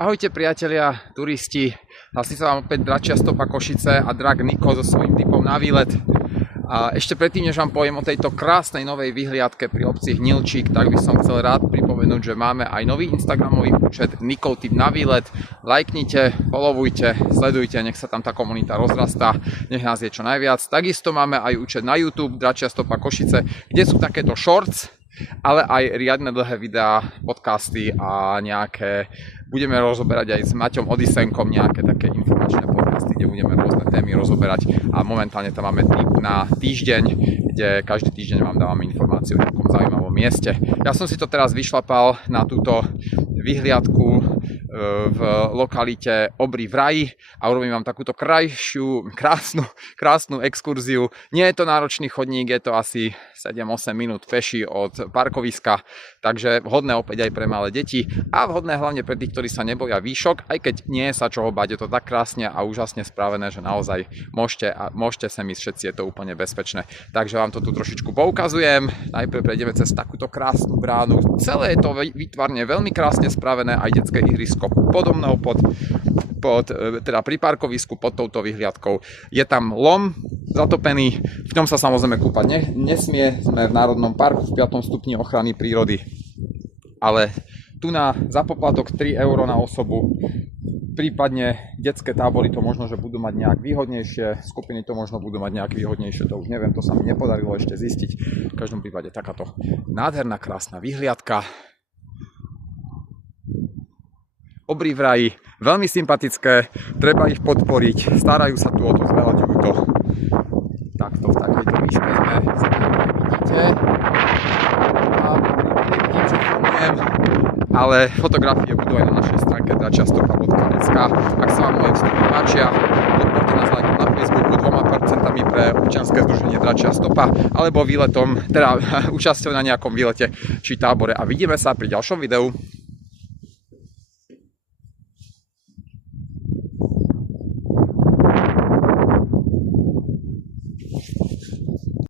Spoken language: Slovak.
Ahojte priatelia, turisti, hlasí sa vám opäť Dračia stopa Košice a drag Niko so svojím typom na výlet. A ešte predtým, než vám poviem o tejto krásnej novej vyhliadke pri obci Hnilčík, tak by som chcel rád pripomenúť, že máme aj nový instagramový účet Nikov typ na výlet. Lajknite, followujte, sledujte, nech sa tam tá komunita rozrastá, nech nás je čo najviac. Takisto máme aj účet na YouTube Dračia stopa Košice, kde sú takéto shorts, ale aj riadne dlhé videá, podcasty a nejaké, budeme rozoberať aj s Maťom Odisenkom nejaké také informačné podcasty, kde budeme rôzne témy rozoberať a momentálne tam máme tip na týždeň, kde každý týždeň vám dávam informáciu o nejakom zaujímavom mieste. Ja som si to teraz vyšlapal na túto vyhliadku v lokalite Obry v Raji a urobím vám takúto krásnu exkurziu. Nie je to náročný chodník, je to asi 7-8 minút peši od parkoviska, takže vhodné opäť aj pre malé deti a vhodné hlavne pre tých, ktorí sa neboja výšok, aj keď nie je sa čoho bať, je to tak krásne a úžasne spravené, že naozaj môžete sem ísť všetci, je to úplne bezpečné. Takže vám to tu trošičku poukazujem. Najprv prejdeme cez takúto krásnu bránu. Celé je to výtvarne veľmi krásne spravené, aj detské ihrisko podo mnou teda pri parkovisku pod touto vyhliadkou. Je tam lom zatopený, v ňom sa samozrejme kúpať nesmie, sme v Národnom parku v 5. stupni ochrany prírody, ale tu za poplatok 3 € na osobu, prípadne detské tábory to možno, že budú mať nejak výhodnejšie, skupiny to možno budú mať nejak výhodnejšie, to už neviem, to sa mi nepodarilo ešte zistiť. V každom prípade takáto nádherná, krásna vyhliadka. Obry v Raji, veľmi sympatické, treba ich podporiť, starajú sa tu o to, zveľaďujú to. Takto v takejto výške sme, vidíte. A nevidím, že filmujem, ale fotografie budú aj na našej stránke dračiastopa.sk. Ak sa vám moje vstupy páčia, podporte nás lajkom na Facebooku 2% pre občianske združenie Dračia stopa, alebo výletom, teda účasťou na nejakom výlete či tábore. A vidíme sa pri ďalšom videu.